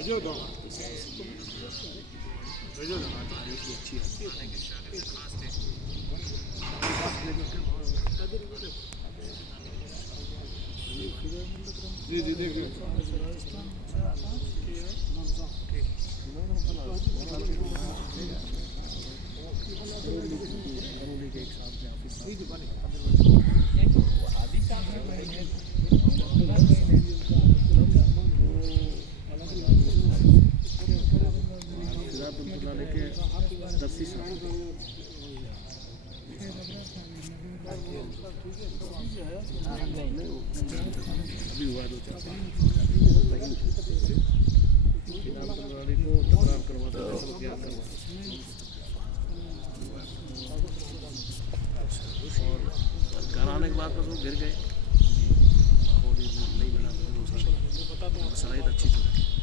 भेजो दो भेजो ना अच्छी है जी जी देखिए अभी हुआ दो चार को तकरार करवाता है क्या करवा और घर आने के बाद बस वो गिर गए नहीं बना शायद अच्छी थी।